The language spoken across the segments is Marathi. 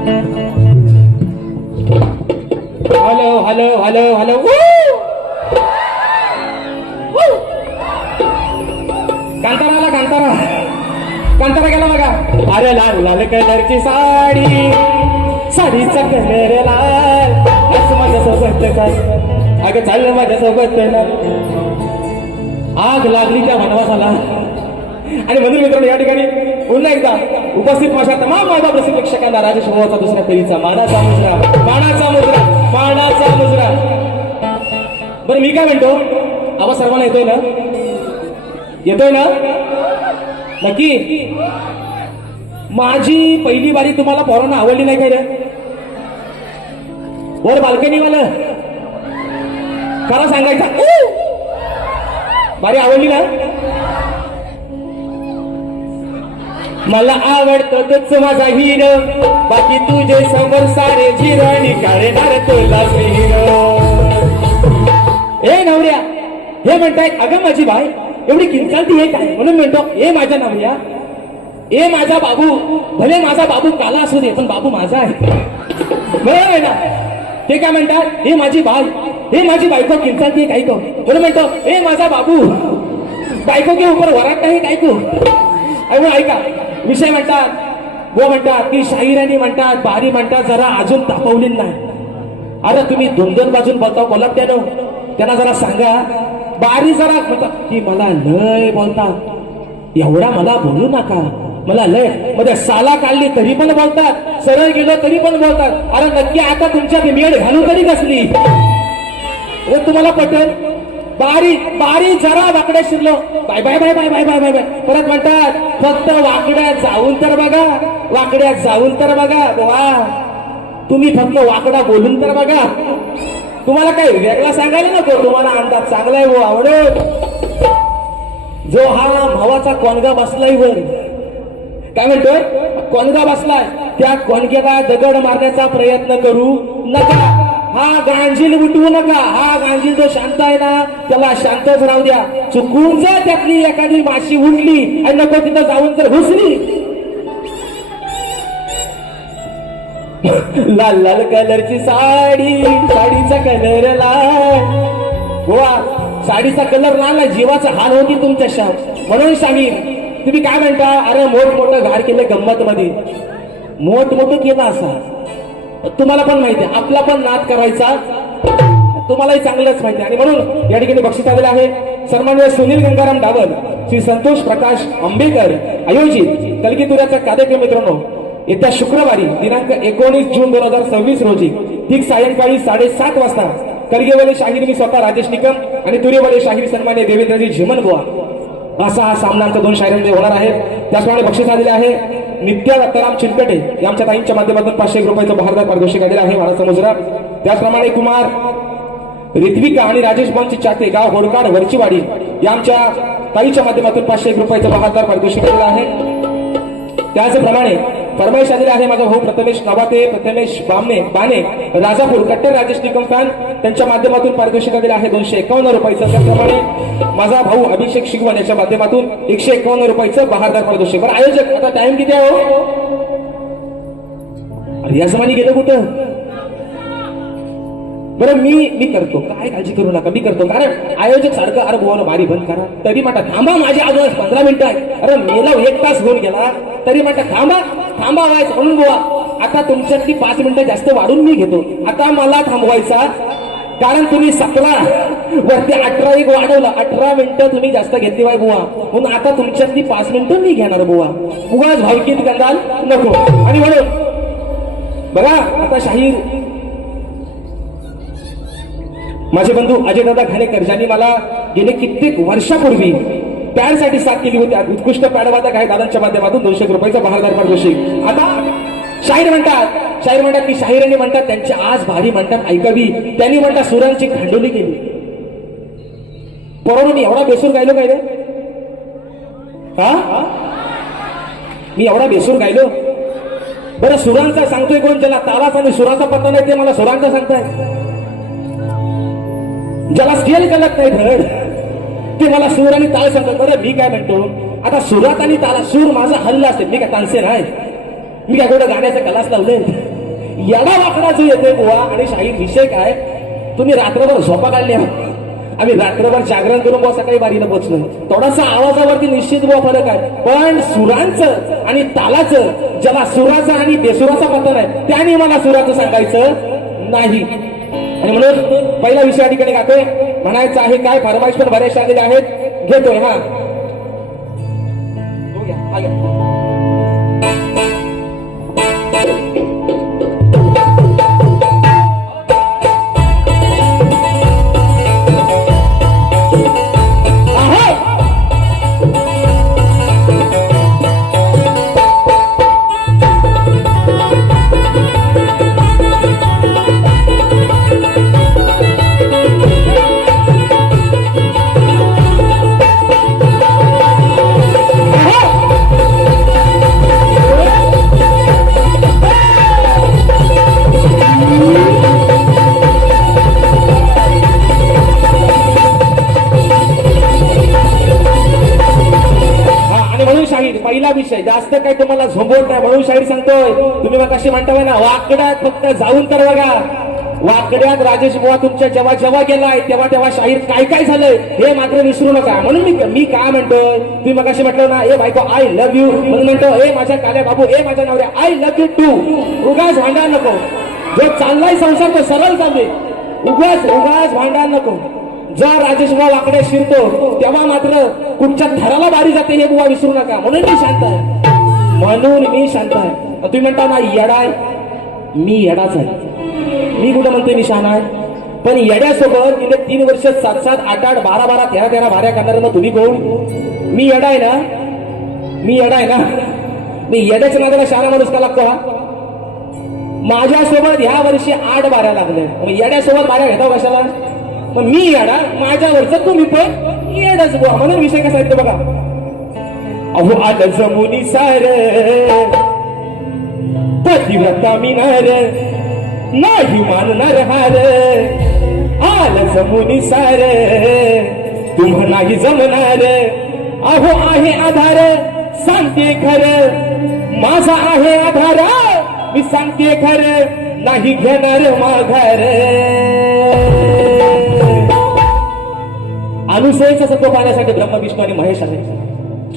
Hello hello hello hello Kantara आला, कांतारा कांतारा गेला बघा. अरे लाल लाल कलरची साडी, साडीचा कलर लाल, आज माझ्यासोबत काय, अगं चाललं माझ्यासोबत ना. आग लागली त्या वनवासाला. आणि म्हणून मित्रांनो या ठिकाणी पुन्हा एकदा उपस्थित माझ्या तमाम मायबाप रसिक प्रेक्षकांना राजेश भाऊचा दुसऱ्या फेरीचा मानाचा मुजरा, मानाचा मुजरा, मानाचा मुजरा. बरं मी काय म्हणतो, आवाज सर्वांना येतोय ना? येतोय ना? नक्की. माझी पहिली बारी तुम्हाला पोरांना आवडली नाही काय रे? वर बाल्कनीवालं खरं सांगायचं, बारी आवडली ना? मला आवडतो तोच माझा हिरो, बाकी तुझे समोर सारे झिरणी काढणार तुला हिरो. ए नवऱ्या, हे म्हणताय अगं माझी बाई एवढी किंचाळती आहे काय? म्हणून म्हणतो ए माझ्या नवऱ्या, ए माझा बाबू, भले माझा बाबू काला असू दे पण बाबू माझा आहे. बरोबर आहे ना? ते काय म्हणतात, हे माझी बाई, हे माझी बायको किंचाळती काय को? म्हणून म्हणतो ए माझा बाबू, बायको के ऊपर वरात नाही काय को? ऐका, विषय म्हणतात, वो म्हणतात की शाहिराणी म्हणतात, बारी म्हणतात, जरा अजून तापवली नाही. अरे तुम्ही दोन दोन बाजून बोलता कोल्हाप त्यांना जरा सांगा, बारी जरा म्हणतात की मला लय बोलतात, एवढा मला बोलू नका, मला लय मध्ये साला काढली तरी पण बोलतात, सरळ गेलो तरी पण बोलतात. अरे नक्की आता तुमच्या मेड घालून तरी कसली तुम्हाला पटेल? बारी बारी जरा वाकड्या शिरलो, bye bye bye bye bye bye bye bye परत म्हणतात, फक्त वाकड्यात जाऊन तर बघा, वाकड्यात जाऊन तर बघा. वा, तुम्ही फक्त वाकडा बोलून तर बघा. तुम्हाला काही वेगळा सांगायला नको, तुम्हाला अंदाज चांगलाय वो आवडत. जो हा भावाचा कोणगा बसलाय वर, काय म्हणतोय, कोणगा बसलाय, त्या कोणग्याला दगड मारण्याचा प्रयत्न करू नका. हा गांजील उठवू नका. हा गांजील जो शांत आहे ना त्याला शांतच राहू द्या. चुकून जर त्यातली एखादी माशी उठली आणि नको तिथं जाऊन जर घुसली, लाल लाल कलरची साडी, साडीचा कलर लाल, गोवा साडीचा कलर लाल, जीवाचा हाल होती तुमच्या शाप. म्हणून शाहीर तुम्ही काय म्हणता, अरे मोठमोठं घार केलं गंमत मध्ये, मोठमोठं केलं असा. तुम्हाला पण माहिती आहे आपला पण नाद करायचा, तुम्हालाही चांगलंच माहिती आहे. आणि म्हणून या ठिकाणी बक्षीस आलेलं आहे सन्माननीय सुनील गंगाराम डावल, श्री संतोष प्रकाश आंबेकर आयोजित कलगीतुऱ्याचा कार्यक्रम. मित्रांनो येत्या शुक्रवारी दिनांक 19 जून 2026 रोजी ठीक सायंकाळी 7:30 वाजता कलगीवाले शाहीर मी स्वतः राजेश निकम आणि तुरेवाले शाहीर सन्माननीय देवेंद्रजी झिमन बुवा असा हा सामना आमच्या दोन शाहिरांमध्ये होणार आहे. त्याचप्रमाणे बक्षीस आलेले आहे नित्या दत्ताराम चिलकटे या आमच्या ताईंच्या माध्यमातून 500 रुपयाचं बहारदार पारितोषिक आलेलं आहे, वाडाचा मुजरा. त्याचप्रमाणे कुमार रित्विका आणि राजेश बंच चाते गाव होडकाड वरचीवाडी या आमच्या ताईच्या माध्यमातून 500 रुपयाचं बहारदार पारितोषिक आलेलं आहे. त्याचप्रमाणे फरमाईश आलेले आहे माझा भाऊ प्रथमेश नवाते, प्रथमेश बाने राजापूर कट्टर राजेश निकम खान त्यांच्या माध्यमातून पारितोषिक आलेलं आहे 251 रुपयाचं. त्याचप्रमाणे माझा भाऊ अभिषेक शिगवण याच्या माध्यमातून 151 रुपयाचं बहारदार पारितोषिक. बरं आयोजक आता टाइम किती आहे हो? अरे या जमानी गेलं कुठं? बरं मी करतो, काय काळजी करू नका, मी करतो. कारण आयोजक सारखं अरे बोला बारी बंद करा तरी म्हणता थांबा, माझ्या अजून 15 मिनिटं आहे. अरे मेला 1 तास होऊन गेला तरी म्हणता थांबा थांबा व्हायचं म्हणून बुवा. आता तुमच्यातली 5 मिनिटं जास्त वाढून मी घेतो. आता मला थांबवायचा, कारण तुम्ही 17 वरती 18 एक वाढवलं, 18 मिनिटं तुम्ही जास्त घेतली बाय बुवा. म्हणून आता तुमच्यातली 5 मिनिटं मी घेणार बुवा. उगाच भावकीत गंगाल नको. आणि म्हणून बघा आता शाहीर माझे बंधू अजयदादा घाणेकर ज्यांनी मला गेले कित्येक वर्षापूर्वी पॅडसाठी साथ केली होती, उत्कृष्ट पॅडवादक आहे दादांच्या माध्यमातून 200 रुपयाचा बहारदार पारितोषिक. आता शाहीर म्हणतात की शाहिरांनी म्हणतात त्यांची आज भारी म्हणतात ऐकावी, त्यांनी म्हणतात सुरांची खांडोली केली. बरोबर मी एवढा बेसूर गायलो काय रे? हा मी एवढा बेसूर गायलो. बरं सुरांचा सांगतोय कोण? ज्याला तालाचा आणि सुराचा पत्ता नाही ते मला सुरांचा सांगताय. ज्याला स्केल कळत नाही धड ते मला सूर आणि ताल सांगतात. बरं मी काय म्हणतो, आता सुरात आणि ताला सूर माझा हल्ला असेल, मी काय तानसेन आहे? मी काय कुठं गाण्याचा कलास लावले? येडा वाकडा जो येतोय बुवा आणि शाहीर विषय काय, तुम्ही रात्रभर झोपा काढल्या, आम्ही रात्रभर जागरण करून बुवा सकाळी बारीला पोचलो. थोडासा आवाजावरती निश्चित बुवा फरक आहे, पण सुरांचं आणि तालाचं, ज्याला सुराचा आणि बेसुराचा पतन आहे, त्याने मला सुराचं सांगायचं नाही. आणि म्हणून पहिला विषय या ठिकाणी गातोय. म्हणायचं आहे काय, फरमाईश पण बऱ्याचशा आलेल्या आहेत, घेतोय. हा तो घ्या, हा घ्या. पहिला विषय जास्त काही तुम्हाला झोंबवत नाही म्हणून शाहीर सांगतोय. तुम्ही मग कशी म्हणता ना, वाकड्यात फक्त जाऊन तर बघा. वाकड्यात राजेश बुवा तुमच्या जेव्हा जेव्हा गेलाय तेव्हा तेव्हा शाहीर काय काय झालंय हे मात्र विसरू नका. म्हणून मी काय म्हणतोय, तुम्ही मग कशी म्हटलं ना, ए बायको आय लव्ह यू, म्हणून म्हणतो ए माझ्या काल्या बाबू, ए माझ्या नवऱ्या आय लव्ह यू टू. उगाच भांडण नको, जो चाललाय संसार तो सरळ चालले, उगाच भांडण नको. जेव्हा राजेश बुवा वाकड्यात शिरतो तेव्हा मात्र कुठच्या थराला बारी जाते हे बुवा विसरू नका. म्हणून मी शांत आहे. तुम्ही म्हणता ना येडाय, मी येडाच आहे. मी कुठं म्हणतोय मी शहाणा आहे, पण येड्यासोबत गेले 3 वर्ष 7-7, 8-8, 12-12, 13-13 भाऱ्या करणार मग तुम्ही कोण? मी येडा आहे ना. मी येड्याच्या नादाला शहाणा माणूस का लागतो? हा माझ्यासोबत ह्या वर्षी 8 भाऱ्या लागले, येड्यासोबत भाऱ्या घेता कशाला? मग मी येडा, माझ्यावरच तुम्ही पण येडाच बुवा. म्हणून विषय कसा येतो बघा. अहो आलं जमुनी सार पतिव्रता मिनार, नाही मानणार हार. आलं जमुनी सार तुम्हा नाही जमणार. अहो आहे आधार, सांगते खरं, माझा आहे आधार, मी सांगते खरं, नाही घेणार माघार. अनुसयेचा सत्व पाहण्यासाठी ब्रह्मा विष्णू आणि महेश आले.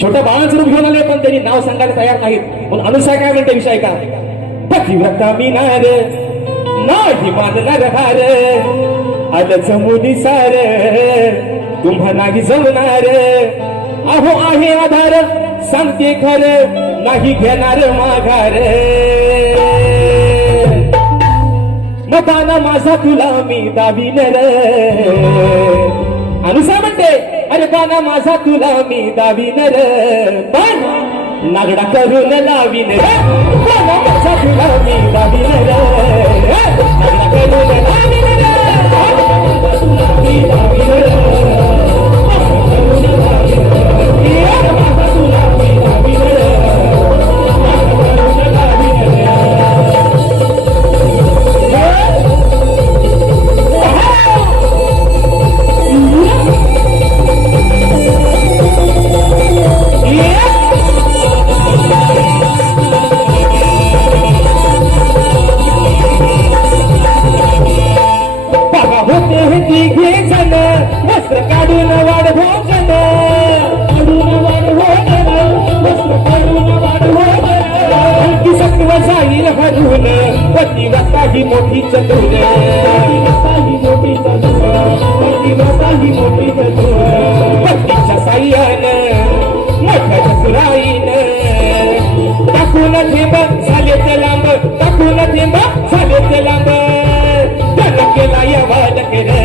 छोट्या बाळांचं रूप घेऊन आले, पण त्यांनी नाव सांगायला तयार नाहीत. म्हणून अनुसया काय म्हणते विषय का, पतिव्रता मिनार, नाही मानणार हार. आलं जमुनी सार तुम्हा नाही जमणार. अहो आहे आधार, सांगते खरं, नाही घेणार माघार. मताना माझा तुला मी दाबीन रे. अनुसा म्हणते, अरे बाना माझा तुला मी दाबीन रे, पण नागडा करून लावीन रे. बाना माझा तुला मी दाबीन रे, नागडा करून लावीन रे. मी दाबीन रे, तुला मी दाबीन रे. वस्त्र काढून वाढ भोजन, हलकी सत्व जाईल हरून, पतिव्रता ही मोठी चतुर. पतीच्या साह्यानं मोठ्या चतुराईन टाकून थेंब झाले ते लांब, टाकून थेंब झाले ते लांब. त्याला केला या बालक रे.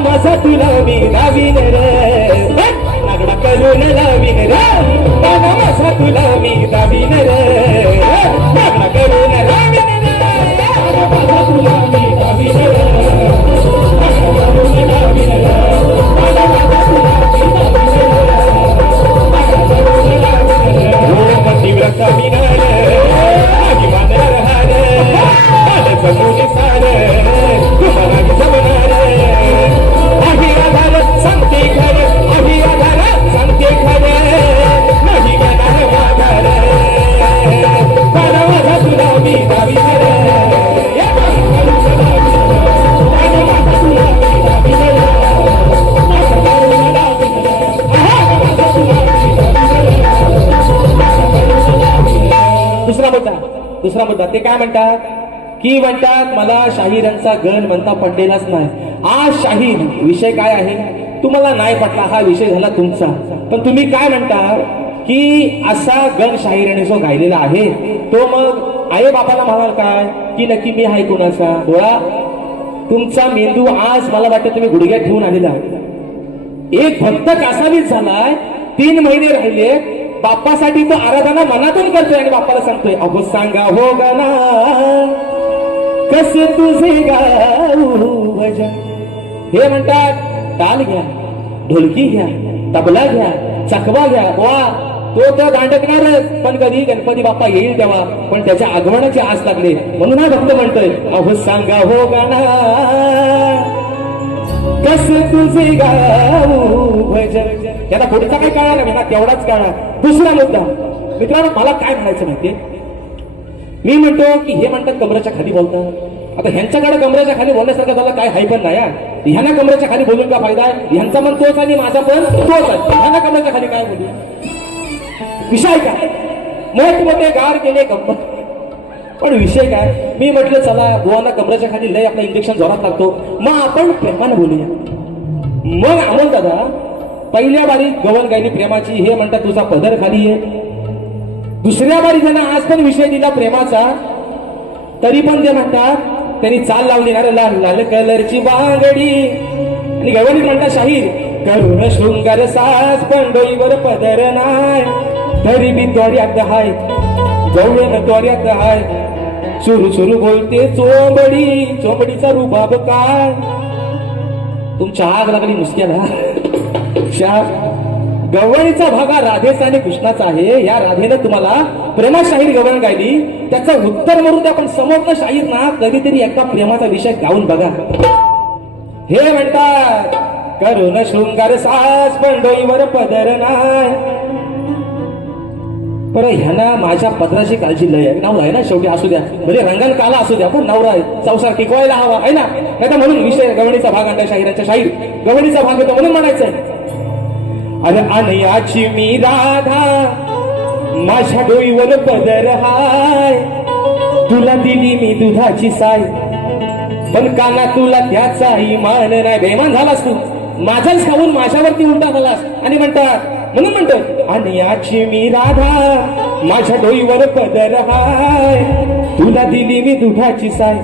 माझा तुला मी लावीन रे, नागडा करून लावीन रे. बाबा माझा तुला मी लावीन रे, नागडा करून लावीन रे. माझा तुला मी लावीन रे, नागडा करून लावीन रे. माझा तुला मी लावीन रे, नागडा करून लावीन रे. पतिव्रता मिनार दुसरा मुद्दा ते काय म्हणतात की म्हणतात मला शाहीरांचा गण म्हणता पडलेलाच नाही. आज शाहीर विषय काय आहे तुम्हाला नाही पटला, हा विषय झाला तुमचा. पण तुम्ही काय म्हणता की असा गण शाहिराने जो गायलेला आहे तो मग आई बापाला म्हणाल काय की नक्की मी आहे कुणाचा. डोळा तुमचा मेंदू आज मला वाटतं तुम्ही गुडघ्यात ठेवून आलेला आहे. एक भक्त कासावीस झालाय, 3 महिने राहिले, बाप्पासाठी तो आराधना मनातून करतोय आणि बाप्पाला सांगतोय अहो सांगा हो गणा कसे तुझे गाऊ भजन. हे म्हणतात ताल घ्या, ढोलकी घ्या, तबला घ्या, चकवा घ्या. वा तो तर दांडकणारच, पण कधी गणपती बाप्पा येईल तेव्हा. पण त्याच्या आगमनाची आस लागली म्हणून हा भक्त म्हणतोय अहो सांगा हो गाणा कसे तुझे गाऊ भजन. त्याला पुढचा काही काळा नाही ना, तेवढाच काळा. दुसरा मुद्दा मित्रांनो, मला काय म्हणायचं माहितीये, मी म्हणतो की हे म्हणतात कमरेच्या खाली बोलतात. आता ह्यांच्याकडे कमरेच्या खाली बोलण्यासारखं झालं काय हाय पण नाही. ह्यांना कमरेच्या खाली बोलून का फायदा आहे, ह्यांचा पण तोच आणि माझा पण तोच आहे. ह्यांना कमरेच्या खाली काय बोलू, विषय काय, मोठमोठे गार केले गप्पा, पण विषय काय. मी म्हटलं चला बुवांना कमरेच्या खाली लय आपला इंजेक्शन जोरात लागतो, मग आपण प्रेमानं बोलूया. मग अमोल दादा पहिल्या बारी गवण गायली प्रेमाची, हे म्हणतात तुझा पदर खाली आहे. दुसऱ्या बारी त्यांना आज पण विषय दिला प्रेमाचा, तरी पण ते म्हणतात त्यांनी चाल लावली ना लाल लाल कलरची बांगडी. आणि गवळीत म्हणतात शाहीर करुण शृंगार साज पण डोईवर पदर नाय, तरी बी त्वऱ्यात हाय गवळण त्वऱ्यात हाय. सुरू सुरू बोलते चोंबडी, चोंबडीचा रुबाब काय. तुमच्या आग लागली नुसत्याला. गवळीचा भागा राधेचा आणि कृष्णाचा आहे. या राधेनं तुम्हाला प्रेमात शाहीर गवळण गायली, त्याचं उत्तर म्हणून आपण समोरनं शाहीर ना कधीतरी एकदा प्रेमाचा विषय गाऊन बघा. हे म्हणतात करुण शृंगार साज पण डोईवर पदर नाय. बरं ह्यांना माझ्या पदराची काळजी लय आहे. नवरा आहे ना शेवटी, असू द्या म्हणजे रंगण काला असू द्या, पण नवरा आहे, संसार टिकवायला हवा आहे ना. नाही तर म्हणून विषय गवळीचा भाग आणला शाहिरांच्या, शाहीर गवळीचा भाग येतो म्हणून म्हणायचंय अरे अनयाची मी राधा माझ्या डोईवर पदर हाय. तुला दिली मी दुधाची साय पण काना तुला त्याचा इमान नाही. बेमान झालास तू, माझाच खाऊन माझ्यावरती उलटा झालास. आणि म्हणतात म्हणून म्हणतोय अनयाची मी राधा माझ्या डोईवर पदर हाय. तुला दिली मी दुधाची साय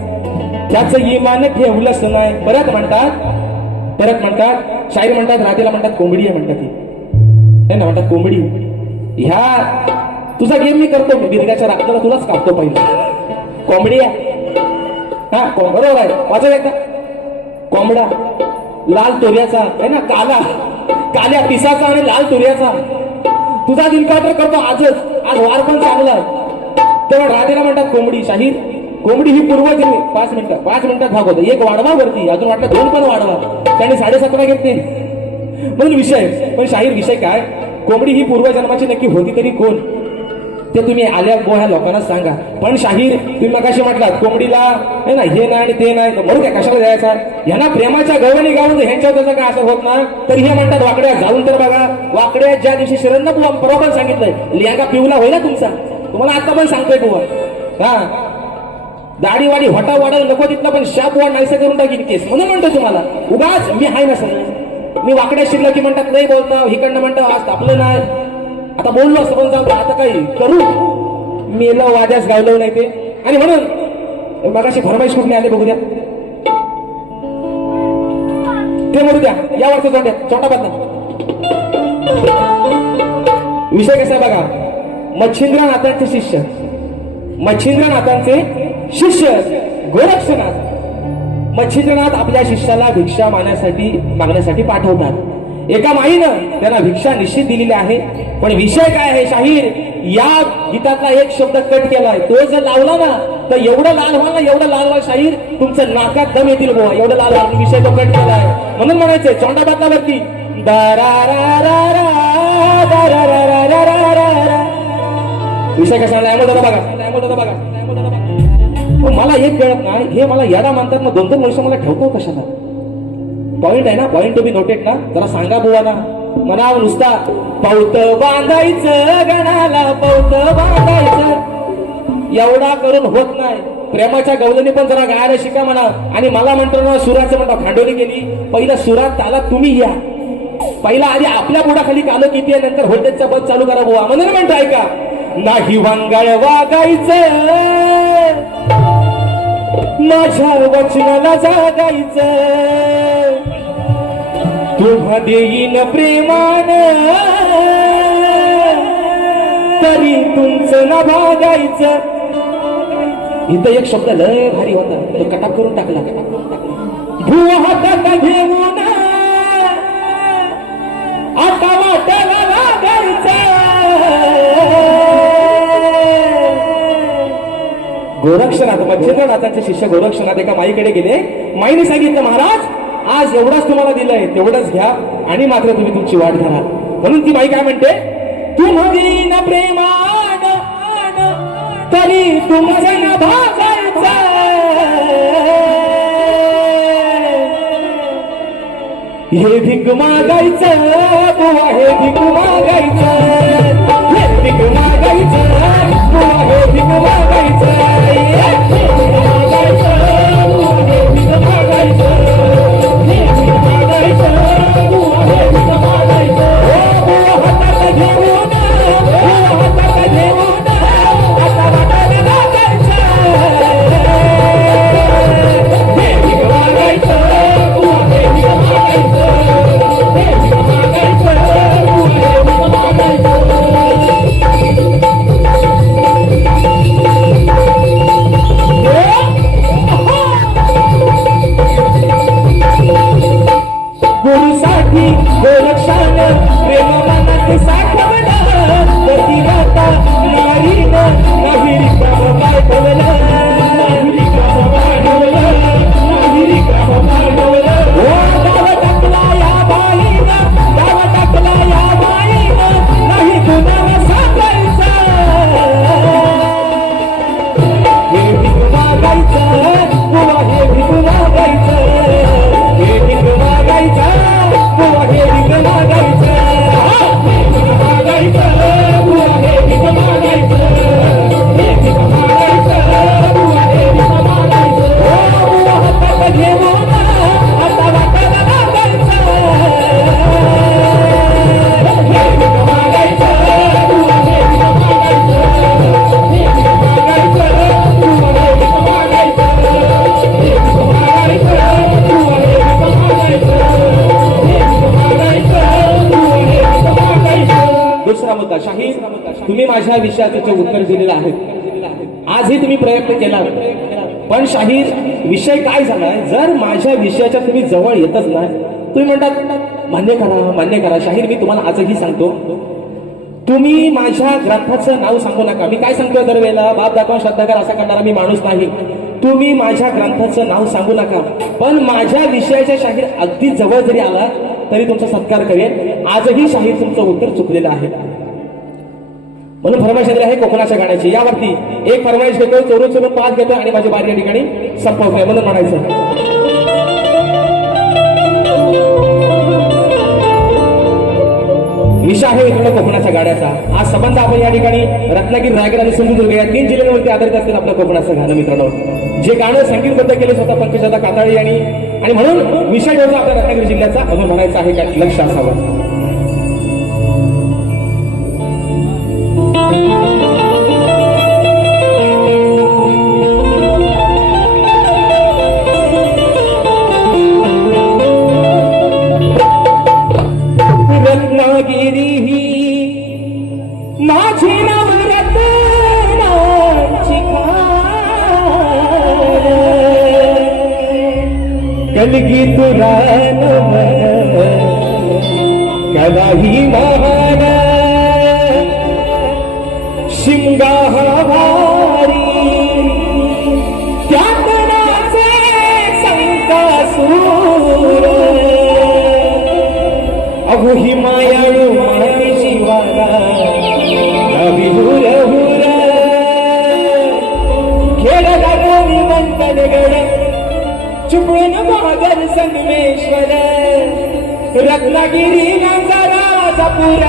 त्याचं इमान ठेवलंच नाही. परत म्हणतात शाहीर म्हणतात राधेला म्हणतात कोंबडी आहे म्हणतात ती ना, म्हणतात कोंबडी. ह्या तुझा गेम मी करतो, बिरग्याच्या राखण्याला तुलाच कापतो पहिला. कोंबडी आहे हा, बरोबर आहे. वाचा एकदा कोंबडा लाल तोऱ्याचा आहे ना, काल्या पिसाचा आणि लाल तोऱ्याचा. तुझा दिलकाटर करतो आजच, आज वार पण चांगला आहे. तेव्हा राधेला म्हणतात कोंबडी. शाहीर कोंबडी ही पूर्वजन्मी 5 मिनिटात भाग होतं. एक वाढवा वरती, अजून वाटलं 2 पण वाढवा, त्याने 7.5 घेतले म्हणून विषय. पण शाहीर विषय काय, कोंबडी ही पूर्वजन्माची नक्की होती तरी कोण ते तुम्ही आल्या ह्या लोकांना सांगा. पण शाहीर तुम्ही मगाशी म्हटलात कोंबडीला हे ना हे नाही आणि ते नाही, म्हणून काय कशाला द्यायचा. ह्यांना प्रेमाच्या गवळणी गाऊन ह्यांच्यावर त्याचा काय असं होत ना, तर हे म्हणतात वाकड्या जाऊन तर बघा. वाकड्या ज्या दिवशी शिरंना बुवा परवा पण सांगितलंय लियांगा पिवला होईल तुमचा, तुम्हाला आता पण सांगतोय बुवा. हा दाढीवाडी होटा वाढायला नको तिथला, पण शाप वाढ नाहीसं करून टाकीन केस. म्हणून म्हणतो तुम्हाला उगाच मी हाय ना सगळं. मी वाकड्या शिरलं की म्हणतात नाही बोलता, हिकडनं म्हणतात आज तापलं नाही. आता बोललो असं पण जाऊ, आता काही करू मेलं वाद्यास गावलं नाही ते. आणि म्हणून मगाशी फरमाईश कुठले आले बघू द्या, ते म्हणू द्या. या वर्ष जोड्या छोटा बदला विषय कसा आहे बघा. मच्छिंद्रनाथांचे शिष्य, मच्छिंद्रनाथांचे शिष्य गोरक्षनाथ. मच्छिंद्रनाथ आपल्या शिष्याला भिक्षा मागण्यासाठी पाठवतात. एका माईनं त्यांना भिक्षा निश्चित दिलेली आहे. पण विषय काय आहे शाहीर, या गीतातला एक शब्द कट केलाय. तो जर लावला ना तर एवढं लाल व्हाल ना, एवढं लाल व्हाल शाहीर तुमचं नाकात दम येतील बुवा, एवढं लाल व्हाल. विषय तो कट केलाय म्हणून म्हणायचंय चोंडाबातलावरती विषय कसा बघा. मला एक कळत नाही, हे मला याला म्हणतात ना 2-2 वर्ष मला ठेवतो कशाला. पॉइंट आहे ना, पॉइंट टू बी नोटेड ना, जरा सांगा बुवा ना. म्हणावं नुसता पौत बांधायचं गणाला, पौत बांधायचं एवढा करून होत नाही. प्रेमाच्या गवलनी पण जरा गायला शिका म्हणा. आणि मला म्हणतो ना सुराचं म्हणतो खांडोली गेली. पहिला सुरात त्याला तुम्ही या. पहिला आधी आपल्या बुडाखाली कालो किती आहे, नंतर व्होल्टेजचा बल्ब चालू करा बुवा म्हणून म्हणतो ऐका. नाही वांगाळ वागायचं, माझ्या वचनाला जागायचं, तुझा देईन प्रेमान, तरी तुमचं ना भागायचं. इथं एक शब्द लय भारी होता, तो कटाप करून टाकला. भुवा हातात घेऊन आता वाटायला लागायचं. गोरक्षनाथ मच्छिंद्रनाथांचे शिष्य गोरक्षनाथ एका माईकडे गेले. माईने सांगितलं महाराज आज एवढाच तुम्हाला दिलंय तेवढंच घ्या आणि मात्र तुम्ही तुमची वाट धरा. म्हणून ती माई काय म्हणते, तुम्ही न प्रेमान तरी तुमचं न भागायचं. हे भीक मागायचं बुवा, हे भीक मागायचं, हे भीक मागायचं बुवा, हे भीक मागायचं, हे भीक मागायचं बुवा, हे भीक मागायचं, हे भीक मागायचं बुवा, हे भीक मागायचं. बुवा हातात घेऊन, बुवा हातात घेऊन आता वाटायला लागायचं. हे भीक मागायचं बुवा, हे भीक मागायचं, हे भीक मागायचं बुवा, हे भीक मागायचं. गुरुसाठी गोरक्षान प्रेम मनात साठवलं, कधी राहता नारीनं नाही रिकामं पाठवलं, नाही रिकामं पाठवलं, नाही रिकामं पाठवलं. गाव टाकला या बाईनं, गाव टाकला या बाईनं, नाही कुणाला सांगायचं. हे भीक मागायचं बुवा, हे भीक मागायचं, हे भीक मागायचं बुवा, हे भीक मागायचं, हे भीक मागायचं बुवा, हे भीक मागायचं, हे भीक मागायचं बुवा, हे भीक मागायचं. ओ बुवा हातात घेऊन आता वाटायला लागायचं. हे भीक मागायचं बुवा, हे भीक मागायचं, हे भीक मागायचं बुवा, हे भीक मागायचं, हे भीक मागायचं बुवा, हे भीक मागायचं, हे भीक मागायचं बुवा, हे भीक मागायचं. दुसरा मुद्दा, शाहीर तुम्ही माझ्या विषयाचे उत्तर दिलेलं आहे. आजही तुम्ही प्रयत्न केला, पण शाहीर विषय काय झालाय, जर माझ्या विषयाच्या तुम्ही जवळ येतच नाही, तुम्ही म्हणतात मान्य करा मान्य करा. शाहीर मी तुम्हाला आजही सांगतो, तुम्ही माझ्या ग्रंथाचं नाव सांगू नका. मी काय सांगतोय दरवेळेला, बाप दाखवा श्रद्धाकार असा करणारा मी माणूस नाही. तुम्ही माझ्या ग्रंथाचं नाव सांगू नका, पण माझ्या विषयाच्या शाहीर अगदी जवळ जरी आला तरी तुमचा सत्कार करेल. आजही शाहीर तुमचं उत्तर चुकलेलं आहे. म्हणून फरमाईश दिली आहे कोकणाच्या गाण्याची. यावरती एक फरमाईश घेतोय, चोरून चोरून 5 घेतोय आणि माझी बारी या ठिकाणी संपवतोय म्हणून म्हणायचं. विषय आहे इकडे कोकणाच्या गाण्याचा. आज संबंध आपण या ठिकाणी रत्नागिरी, रायगड आणि सिंधुदुर्ग या 3 जिल्ह्यांवरती आधारित असतील आपल्या कोकणाचं गाणं. मित्रांनो, जे गाणं संगीतबद्ध केले स्वतः पंकजदा काताळे यांनी, आणि म्हणून विषय होता आपल्या रत्नागिरी जिल्ह्याचा म्हणून म्हणायचं आहे का लक्ष असावं. रत्नागिरी ही माझी नवरत्नाची कलगी तुरान कलाही महान शिमगा हवारी त्यात नाचे संकासूर अगो ही मायाळू माय शिवाला नवी हुर हुर खेळ लागोनी मंथन गड चुकून महागर संगमेश्वर रत्नागिरी नंदराजापूर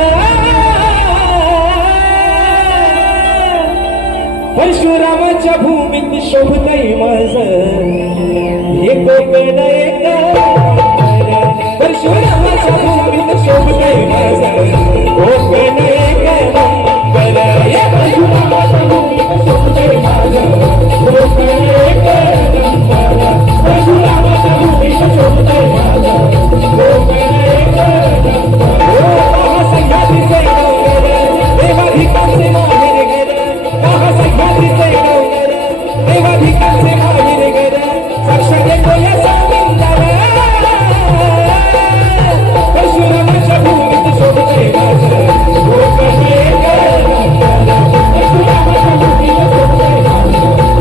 परशुरामाच्या भूमीत शोभतय माझ हे कोकण एक परशुरामाच्या भूमीत शोभतय माझ कोकण एक नंबर हे परशुरामाच्या भूमीत शोभतय माझ कोकण एक नंबर परशुरामाच्या भूमीत शोभतय माझ कोकण एक नंबर ओ संघातीचे डोंगर देवाधिकाचे माहेर घर संघातीचे डोंगर देवाधिकाचे माहेर घर साक्षात येतो या स्वामींदार परशुरामाच्या भूमीत शोभतय माझ कोकण एक नंबर परशुरामाच्या भूमीत शोभतय माझ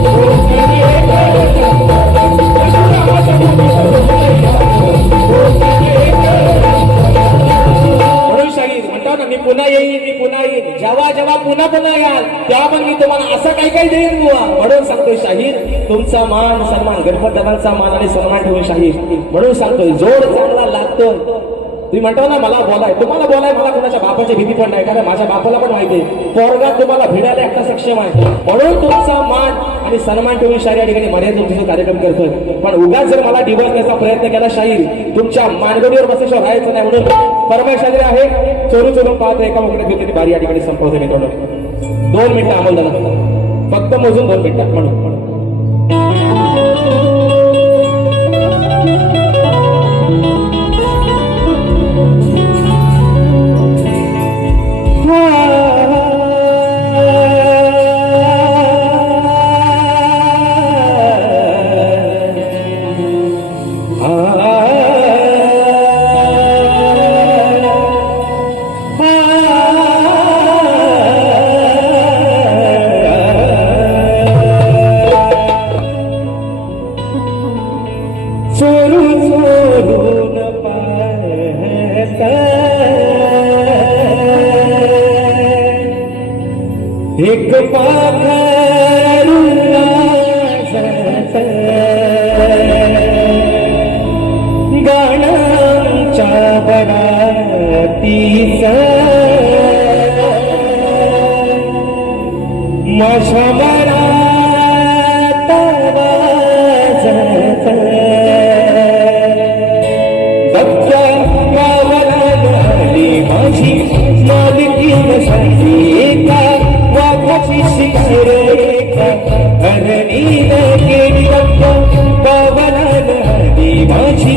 कोकण एक नंबर परशुरामाच्या भूमीत शोभतय माझ कोकण एक म्हणून शाहीर म्हणतो ना मी पुन्हा येईन जेव्हा जेव्हा पुन्हा पुन्हा याल तेव्हा पण मी तुम्हाला असं काही काही देईन बुवा म्हणून सांगतोय शाहीर तुमचा मान सन्मान गणपतदादांचा मान आणि सन्मान ठेवून शाहीर म्हणून सांगतोय जोड चांगला लागतोय तुम्ही म्हणतो ना मला बोलाय तुम्हाला बोलाय मला कोणाच्या बापाची भीती पण नाही कारण माझ्या बापाला पण माहिती आहे पोरगात तुम्हाला भिडायला एकटा सक्षम आहे म्हणून तुमचा मान आणि सन्मान ठेवून शाहीर या ठिकाणी मर्यादित तुमचा कार्यक्रम करतोय पण उगाच जर मला डिवोर्सचा प्रयत्न केला शाहीर तुमच्या मानगडीवर बसल्याशिवाय राहायचं नाही म्हणून फरमाईश आलेली आहे चोरून पाहतो एका मुकड्यात घेतली बारी या ठिकाणी संपवते मित्रांनो 2 मिनिटं अमोल झाला फक्त मोजून 2 मिनिटात म्हणून एक पाखरुला जात गाण्याच्या बरातीच माझ्या मनात वाजत दत्त्या गावाला झाली माझी मालकीन झाली एका वाघाची शिकार एका हरणीन केली रक्का गावाला झाली माझी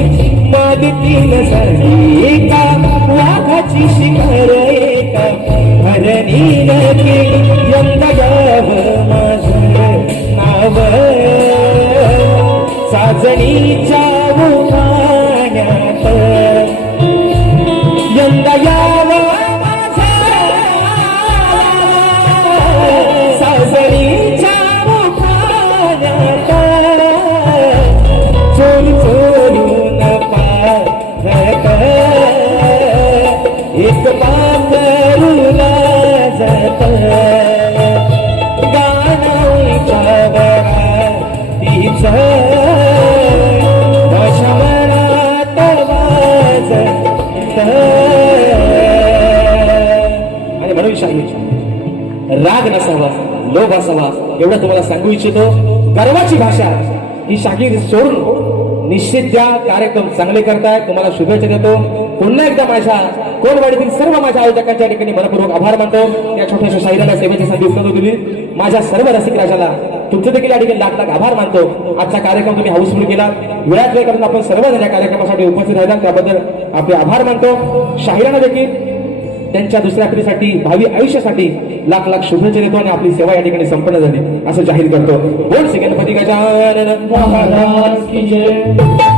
मालकीन झाली एका वाघाची शिकार एका हरणीन केली यंदा गाव माझं नाव साजणीच्या उखाण्यात यंदा याव साजणीच्या उखाण्यात चोर चोरून पाहत एक पाखरुला जात गाण्याच्या बरातीच माझ्या मनात वाजत आणि म्हणून शाहीर राग नसावा लोभ असावा एवढं तुम्हाला सांगू इच्छितो गर्वाची भाषा ही शाहीर सोडून निश्चित द्या कार्यक्रम चांगले करताय तुम्हाला शुभेच्छा देतो पुन्हा एकदा माझ्या कोणवाडीतील सर्व माझ्या आयोजकांच्या ठिकाणी मनपूर्वक आभार मानतो या छोट्याशा शाहिराला सेवेची संधी उपलब्ध दिली माझ्या सर्व रसिक राजाला तुमचं देखील या ठिकाणी लाख लाख आभार मानतो आजचा कार्यक्रम तुम्ही हाऊसफुल केला वेळात वेळ करून आपण सर्वजण या कार्यक्रमासाठी उपस्थित राहिला त्याबद्दल आपले आभार मानतो शाहिरांना देखील त्यांच्या दुसऱ्या पिढीसाठी भावी आयुष्यासाठी लाख लाख शुभेच्छा देतो आणि आपली सेवा या ठिकाणी संपन्न झाली असं जाहीर करतो बोल श्री गणपती गजानन महाराज की जय.